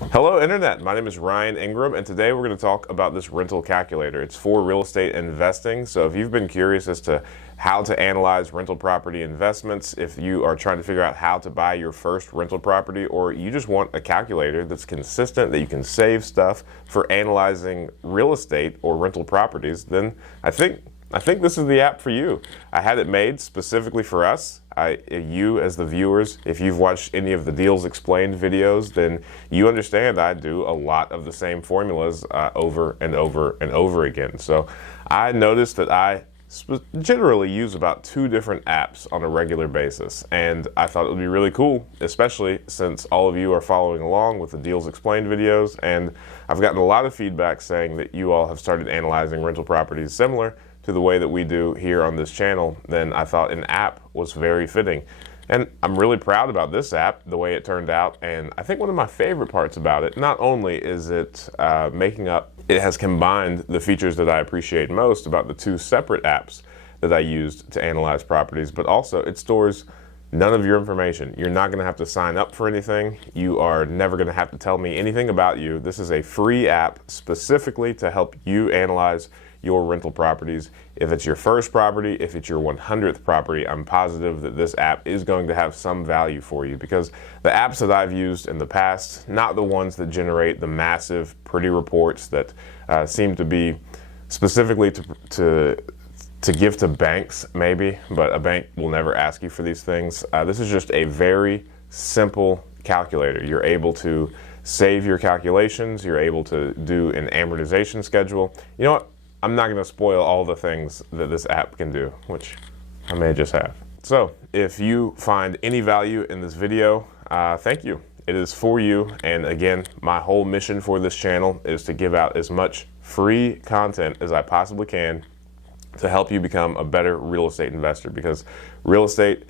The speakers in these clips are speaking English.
Hello Internet, my name is Ryan Ingram and today we're going to talk about this rental calculator. It's for real estate investing, so if you've been curious as to how to analyze rental property investments, if you are trying to figure out how to buy your first rental property, or you just want a calculator that's consistent, that you can save stuff for analyzing real estate or rental properties, then I think this is the app for you. I had it made specifically for us. You as the viewers, if you've watched any of the Deals Explained videos, then you understand I do a lot of the same formulas over and over and over again. So I noticed that I generally use about 2 different apps on a regular basis, and I thought it would be really cool, especially since all of you are following along with the Deals Explained videos, and I've gotten a lot of feedback saying that you all have started analyzing rental properties similar to the way that we do here on this channel. Then I thought an app was very fitting. And I'm really proud about this app, the way it turned out. And I think one of my favorite parts about it, not only is it it has combined the features that I appreciate most about the 2 separate apps that I used to analyze properties, but also it stores none of your information. You're not going to have to sign up for anything. You are never going to have to tell me anything about you. This is a free app specifically to help you analyze your rental properties. If it's your first property, if it's your 100th property, I'm positive that this app is going to have some value for you, because the apps that I've used in the past, not the ones that generate the massive pretty reports that seem to be specifically to give to banks maybe, but a bank will never ask you for these things. This is just a very simple calculator. You're able to save your calculations. You're able to do an amortization schedule. You know what? I'm not going to spoil all the things that this app can do, which I may just have. So if you find any value in this video, thank you. It is for you. And again, my whole mission for this channel is to give out as much free content as I possibly can to help you become a better real estate investor, because real estate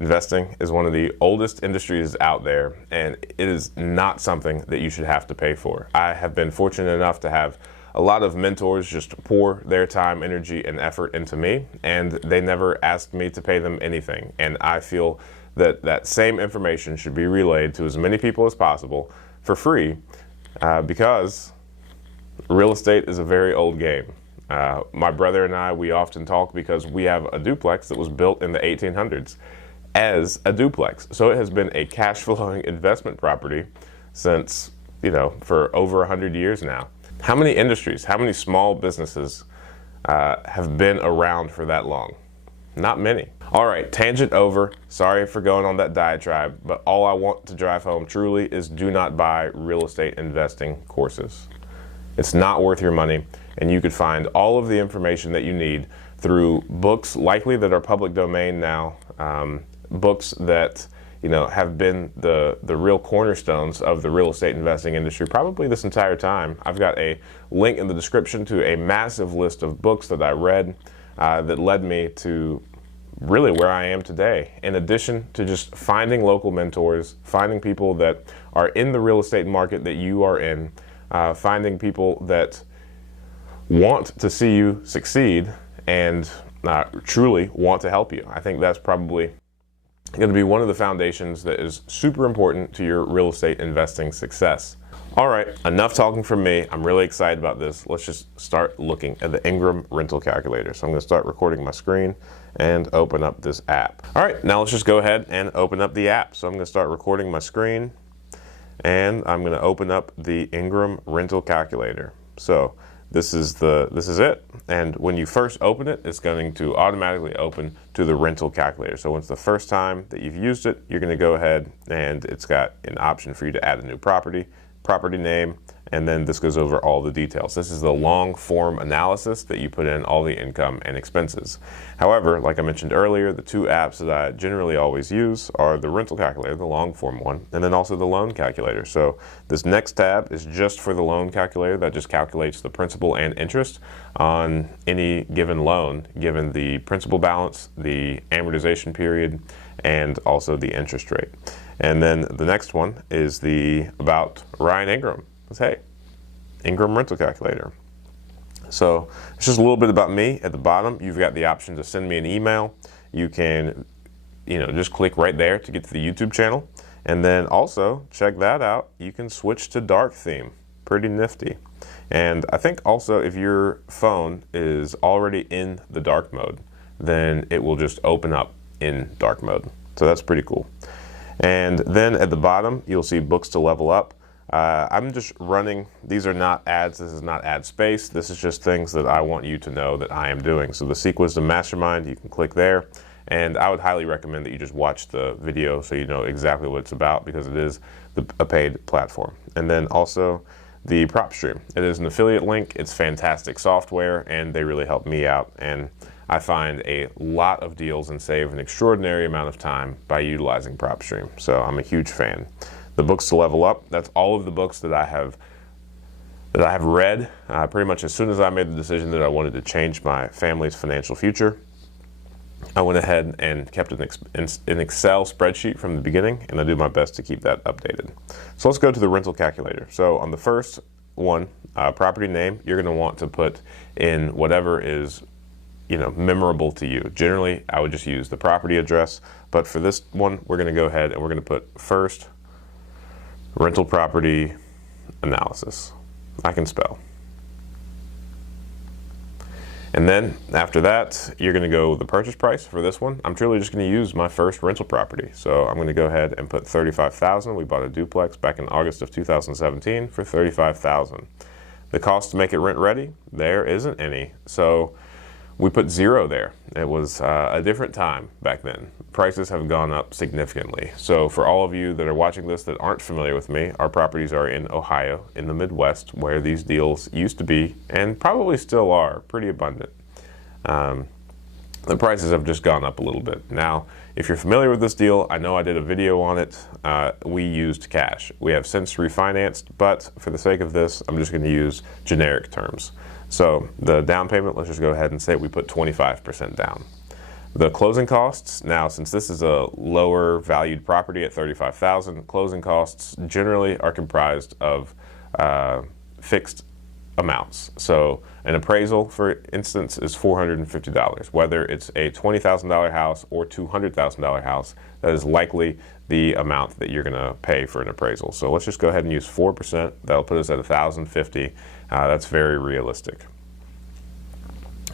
investing is one of the oldest industries out there, and it is not something that you should have to pay for. I have been fortunate enough to have a lot of mentors just pour their time, energy, and effort into me, and they never asked me to pay them anything. And I feel that that same information should be relayed to as many people as possible for free, because real estate is a very old game. My brother and I, we often talk because we have a duplex that was built in the 1800s as a duplex. So it has been a cash flowing investment property since, for over 100 years now. How many industries, how many small businesses have been around for that long? Not many. All right, tangent over. Sorry for going on that diatribe, but all I want to drive home truly is do not buy real estate investing courses. It's not worth your money, and you could find all of the information that you need through books likely that are public domain now, books that have been the real cornerstones of the real estate investing industry probably this entire time. I've got a link in the description to a massive list of books that I read that led me to really where I am today. In addition to just finding local mentors, finding people that are in the real estate market that you are in, finding people that want to see you succeed and truly want to help you. I think that's probably going to be one of the foundations that is super important to your real estate investing success. All right, enough talking from me. I'm really excited about this. Let's just start looking at the Ingram Rental Calculator. So I'm going to start recording my screen and open up this app. All right, now let's just go ahead and open up the app. So I'm going to start recording my screen, and I'm going to open up the Ingram Rental Calculator. So this is it. And when you first open it, it's going to automatically open to the rental calculator. So when it's the first time that you've used it, you're going to go ahead and it's got an option for you to add a new property name, and then this goes over all the details. This is the long form analysis that you put in all the income and expenses. However, like I mentioned earlier, the 2 apps that I generally always use are the rental calculator, the long form one, and then also the loan calculator. So this next tab is just for the loan calculator. That just calculates the principal and interest on any given loan, given the principal balance, the amortization period, and also the interest rate. And then the next one is the About Ryan Ingram. It's, hey, Ingram Rental Calculator. So it's just a little bit about me. At the bottom, you've got the option to send me an email. You can, just click right there to get to the YouTube channel. And then also, check that out, you can switch to dark theme. Pretty nifty. And I think also if your phone is already in the dark mode, then it will just open up in dark mode. So that's pretty cool. And then at the bottom, you'll see books to level up. I'm just running, these are not ads, this is not ad space, this is just things that I want you to know that I am doing. So the Seek Wisdom Mastermind, you can click there, and I would highly recommend that you just watch the video so you know exactly what it's about, because it is a paid platform. And then also the prop stream. It is an affiliate link, it's fantastic software, and they really help me out, and I find a lot of deals and save an extraordinary amount of time by utilizing PropStream. So I'm a huge fan. The books to level up, that's all of the books that I have read pretty much as soon as I made the decision that I wanted to change my family's financial future. I went ahead and kept an Excel spreadsheet from the beginning, and I do my best to keep that updated. So let's go to the rental calculator. So on the first one, property name, you're going to want to put in whatever is memorable to you. Generally, I would just use the property address, but for this one, we're going to go ahead and we're going to put first rental property analysis. I can spell. And then after that, you're going to go the purchase price for this one. I'm truly just going to use my first rental property. So I'm going to go ahead and put $35,000. We bought a duplex back in August of 2017 for $35,000. The cost to make it rent ready, there isn't any. So we put 0 there. It was a different time back then. Prices have gone up significantly. So for all of you that are watching this that aren't familiar with me, our properties are in Ohio, in the Midwest, where these deals used to be, and probably still are, pretty abundant. The prices have just gone up a little bit. Now, if you're familiar with this deal, I know I did a video on it. We used cash. We have since refinanced, but for the sake of this, I'm just going to use generic terms. So the down payment, let's just go ahead and say we put 25% down. The closing costs, now since this is a lower valued property at $35,000, closing costs generally are comprised of fixed amounts. So an appraisal, for instance, is $450. Whether it's a $20,000 house or $200,000 house, that is likely the amount that you're going to pay for an appraisal. So let's just go ahead and use 4%. That'll put us at $1,050. That's very realistic.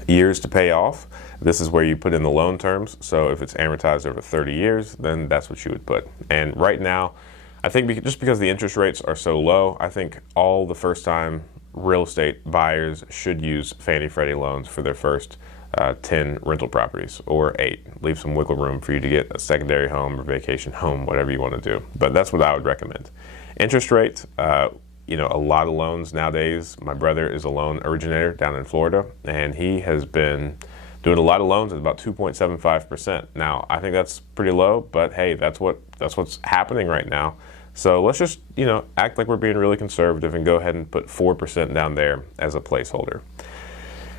Years to pay off. This is where you put in the loan terms. So if it's amortized over 30 years, then that's what you would put. And right now, I think just because the interest rates are so low, I think all the first-time real estate buyers should use Fannie Freddie loans for their first 10 rental properties, or 8. Leave some wiggle room for you to get a secondary home or vacation home, whatever you want to do. But that's what I would recommend. Interest rate, a lot of loans nowadays. My brother is a loan originator down in Florida, and he has been doing a lot of loans at about 2.75%. Now, I think that's pretty low, but hey, that's what's happening right now. So let's just, act like we're being really conservative and go ahead and put 4% down there as a placeholder.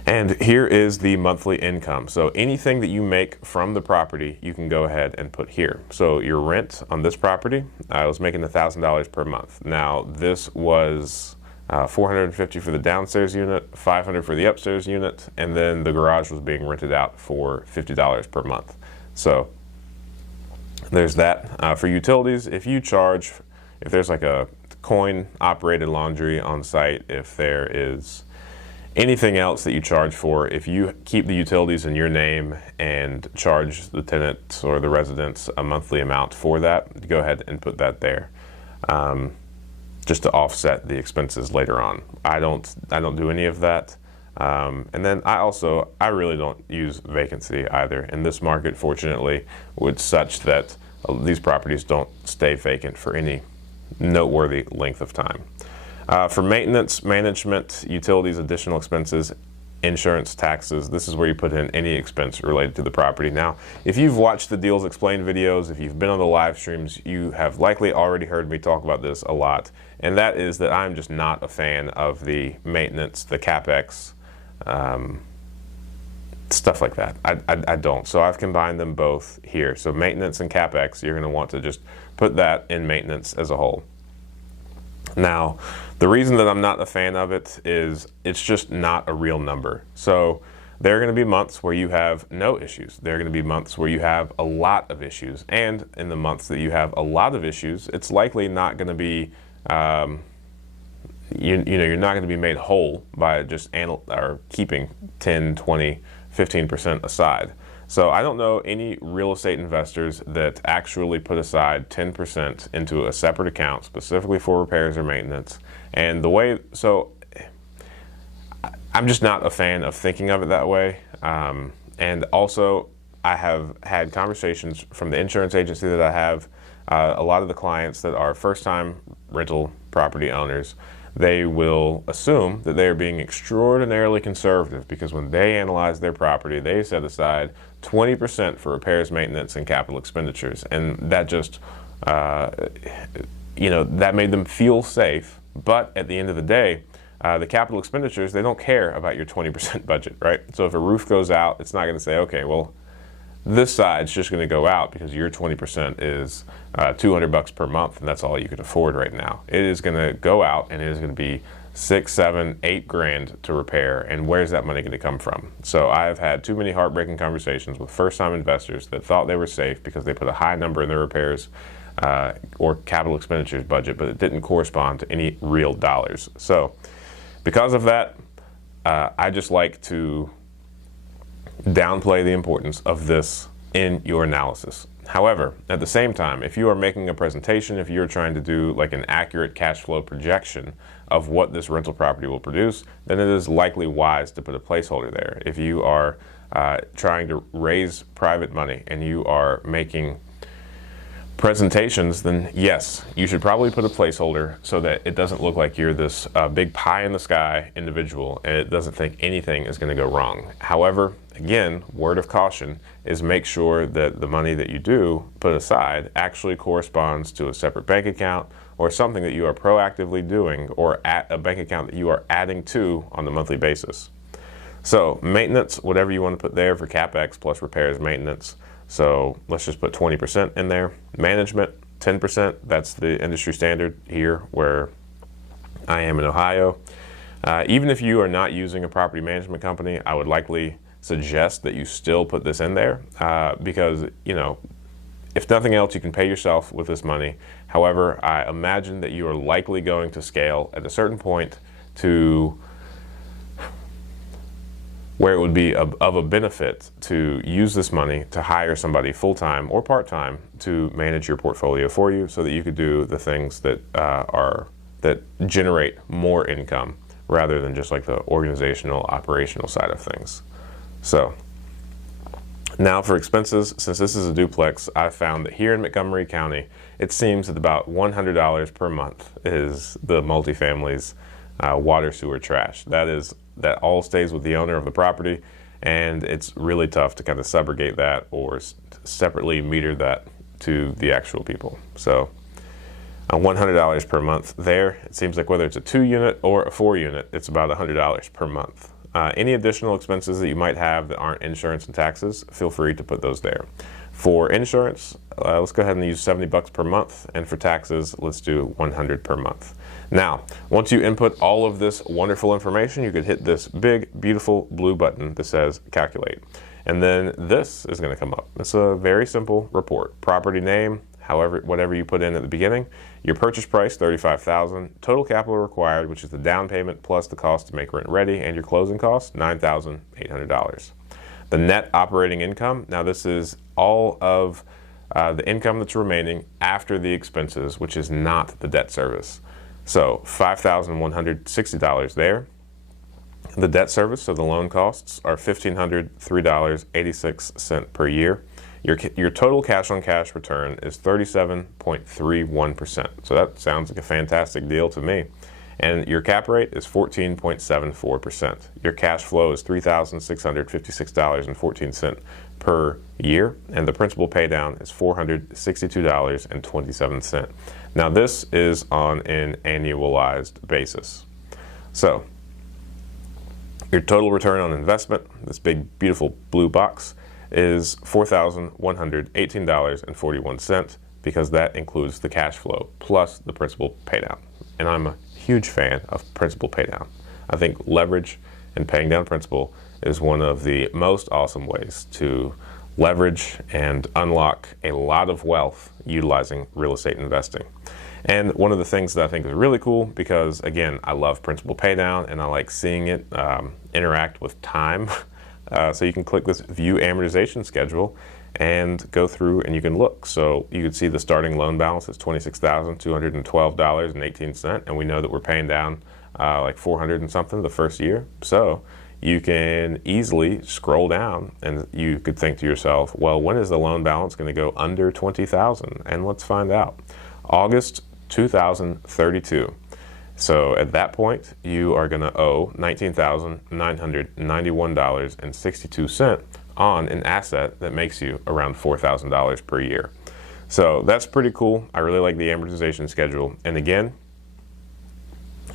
And here is the monthly income. So anything that you make from the property, you can go ahead and put here. So your rent on this property, I was making $1,000 per month. Now this was $450 for the downstairs unit, $500 for the upstairs unit, and then the garage was being rented out for $50 per month. So there's that. For utilities, if there's like a coin-operated laundry on site, if there is anything else that you charge for, if you keep the utilities in your name and charge the tenants or the residents a monthly amount for that, go ahead and put that there, just to offset the expenses later on. I don't do any of that. And then I really don't use vacancy either. In this market, fortunately, it's such that these properties don't stay vacant for any noteworthy length of time. For maintenance, management, utilities, additional expenses, insurance, taxes, this is where you put in any expense related to the property. Now, if you've watched the Deals Explained videos, if you've been on the live streams, you have likely already heard me talk about this a lot, and that is that I'm just not a fan of the maintenance, the CapEx, stuff like that. I don't. So I've combined them both here. So maintenance and CapEx, you're going to want to just put that in maintenance as a whole. Now, the reason that I'm not a fan of it is it's just not a real number. So There are going to be months where you have no issues. There are going to be months where you have a lot of issues. And in the months that you have a lot of issues, it's likely not going to be, you're not going to be made whole by just keeping 10, 20, 15% aside. So I don't know any real estate investors that actually put aside 10% into a separate account specifically for repairs or maintenance. And I'm just not a fan of thinking of it that way. And also, I have had conversations from the insurance agency that I have. A lot of the clients that are first-time rental property owners, they will assume that they are being extraordinarily conservative because when they analyze their property, they set aside 20% for repairs, maintenance, and capital expenditures. And that just, that made them feel safe. But at the end of the day, the capital expenditures, they don't care about your 20% budget, right? So if a roof goes out, it's not going to say, okay, well, this side's just going to go out because your 20% is $200 per month, and that's all you can afford right now. It is going to go out, and it is going to be $6, $7, $8 grand to repair, and where's that money going to come from? So I've had too many heartbreaking conversations with first-time investors that thought they were safe because they put a high number in their repairs or capital expenditures budget, but it didn't correspond to any real dollars. So because of that, I just like to downplay the importance of this in your analysis. However, at the same time, if you are making a presentation, if you're trying to do like an accurate cash flow projection of what this rental property will produce, then it is likely wise to put a placeholder there. If you are trying to raise private money and you are making presentations, then yes, you should probably put a placeholder so that it doesn't look like you're this big pie in the sky individual and it doesn't think anything is going to go wrong. However, again, word of caution is make sure that the money that you do put aside actually corresponds to a separate bank account or something that you are proactively doing or at a bank account that you are adding to on a monthly basis. So maintenance, whatever you want to put there for CapEx plus repairs, maintenance. So let's just put 20% in there. Management, 10%. That's the industry standard here where I am in Ohio. Even if you are not using a property management company, I would likely suggest that you still put this in there because, if nothing else, you can pay yourself with this money. However, I imagine that you are likely going to scale at a certain point to where it would be of a benefit to use this money to hire somebody full-time or part-time to manage your portfolio for you so that you could do the things that that generate more income rather than just like the organizational, operational side of things. So now for expenses, since this is a duplex, I've found that here in Montgomery County, it seems that about $100 per month is the multifamily's water, sewer, trash. That all stays with the owner of the property, and it's really tough to kind of subrogate that or separately meter that to the actual people. So $100 per month there. It seems like whether it's a 2-unit or a 4-unit, it's about $100 per month. Any additional expenses that you might have that aren't insurance and taxes, feel free to put those there. For insurance, let's go ahead and use $70 per month, and for taxes, let's do $100 per month. Now, once you input all of this wonderful information, you could hit this big, beautiful blue button that says Calculate. And then this is going to come up. It's a very simple report. Property name, whatever you put in at the beginning, your purchase price, $35,000, total capital required, which is the down payment plus the cost to make rent ready, and your closing costs, $9,800. The net operating income, now this is all of the income that's remaining after the expenses, which is not the debt service. So $5,160 there. The debt service, so the loan costs, are $1,503.86 per year. Your total cash-on-cash return is 37.31%. So that sounds like a fantastic deal to me. And your cap rate is 14.74%. Your cash flow is $3,656.14 per year, and the principal pay down is $462.27. Now this is on an annualized basis. So your total return on investment, this big beautiful blue box, is $4,118.41 because that includes the cash flow plus the principal pay down. And I'm a huge fan of principal pay down. I think leverage and paying down principal is one of the most awesome ways to leverage and unlock a lot of wealth utilizing real estate investing. And one of the things that I think is really cool, because again, I love principal pay down and I like seeing it interact with time. So you can click this view amortization schedule and go through and you can look. So you can see the starting loan balance is $26,212.18, and we know that we're paying down like $400 and something the first year. So you can easily scroll down and you could think to yourself, well, when is the loan balance going to go under 20,000? And let's find out. August 2032. So at that point, you are going to owe $19,991.62 on an asset that makes you around $4,000 per year. So that's pretty cool. I really like the amortization schedule. And again,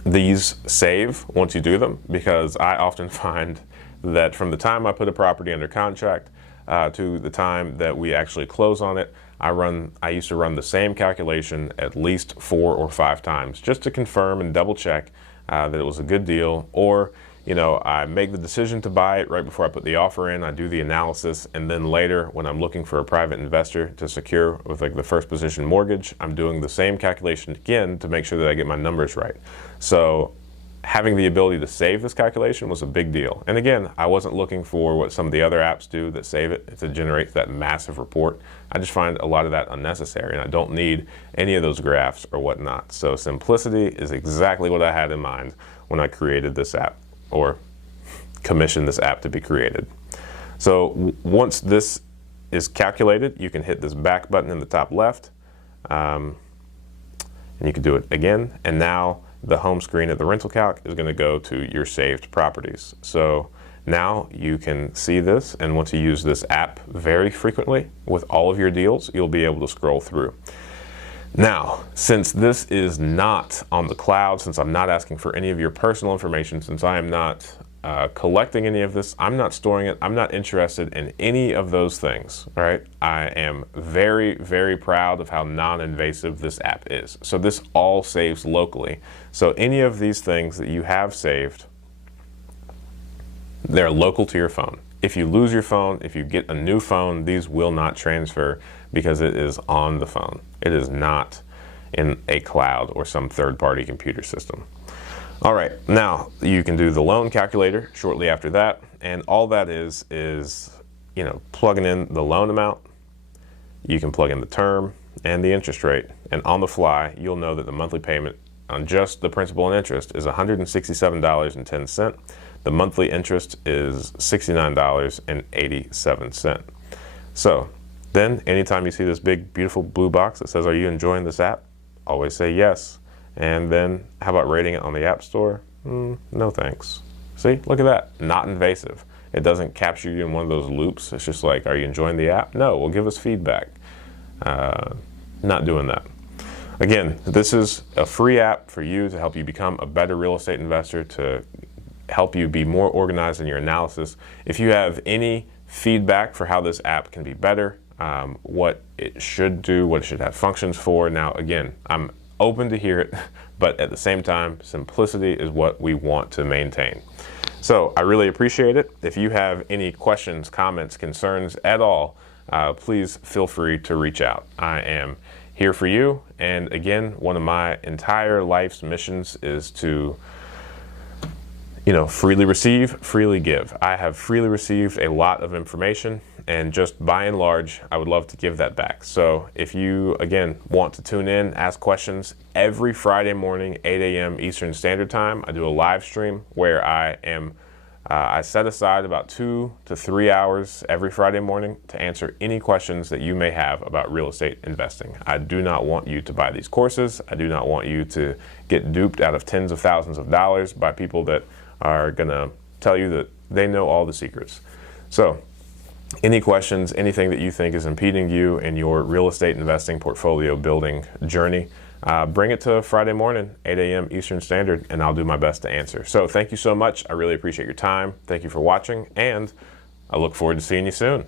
these save once you do them, because I often find that from the time I put a property under contract to the time that we actually close on it, I used to run the same calculation at least 4 or 5 times just to confirm and double check that it was a good deal. Or, you know, I make the decision to buy it right before I put the offer in. I do the analysis, and then later when I'm looking for a private investor to secure with like the first position mortgage, I'm doing the same calculation again to make sure that I get my numbers right. So having the ability to save this calculation was a big deal. And again, I wasn't looking for what some of the other apps do that save it to generate that massive report. I just find a lot of that unnecessary, and I don't need any of those graphs or whatnot. So simplicity is exactly what I had in mind when I created this app, or commissioned this app to be created. So once this is calculated, you can hit this back button in the top left, and you can do it again. And now the home screen of the rental calc is going to go to your saved properties. So now you can see this, and once you use this app very frequently with all of your deals, you'll be able to scroll through. Now, since this is not on the cloud, since I'm not asking for any of your personal information, since I am not collecting any of this, I'm not storing it, I'm not interested in any of those things, right? I am very, very proud of how non-invasive this app is. So this all saves locally. So any of these things that you have saved, they're local to your phone. If you lose your phone, if you get a new phone, these will not transfer because it is on the phone. It is not in a cloud or some third-party computer system. All right, now you can do the loan calculator shortly after that, and all that is you know, plugging in the loan amount. You can plug in the term and the interest rate, and on the fly, you'll know that the monthly payment on just the principal and interest is $167.10. The monthly interest is $69.87. So then anytime you see this big, beautiful blue box that says, are you enjoying this app? Always say yes. And then how about rating it on the App Store? No thanks. See, look at that, not invasive. It doesn't capture you in one of those loops. It's just like, are you enjoying the app? No, well, give us feedback. Not doing that. Again, this is a free app for you to help you become a better real estate investor, to help you be more organized in your analysis. If you have any feedback for how this app can be better, what it should do, what it should have functions for. Now, again, I'm open to hear it, but at the same time, simplicity is what we want to maintain. So I really appreciate it. If you have any questions, comments, concerns at all, please feel free to reach out. I am here for you. And again, one of my entire life's missions is to, you know, freely receive, freely give. I have freely received a lot of information, and just by and large, I would love to give that back. So if you, again, want to tune in, ask questions, every Friday morning, 8 a.m. Eastern Standard Time, I do a live stream where I set aside about 2 to 3 hours every Friday morning to answer any questions that you may have about real estate investing. I do not want you to buy these courses. I do not want you to get duped out of tens of thousands of dollars by people that are gonna tell you that they know all the secrets. So any questions, anything that you think is impeding you in your real estate investing portfolio building journey, bring it to Friday morning, 8 a.m. Eastern Standard, and I'll do my best to answer. So thank you so much. I really appreciate your time. Thank you for watching, and I look forward to seeing you soon.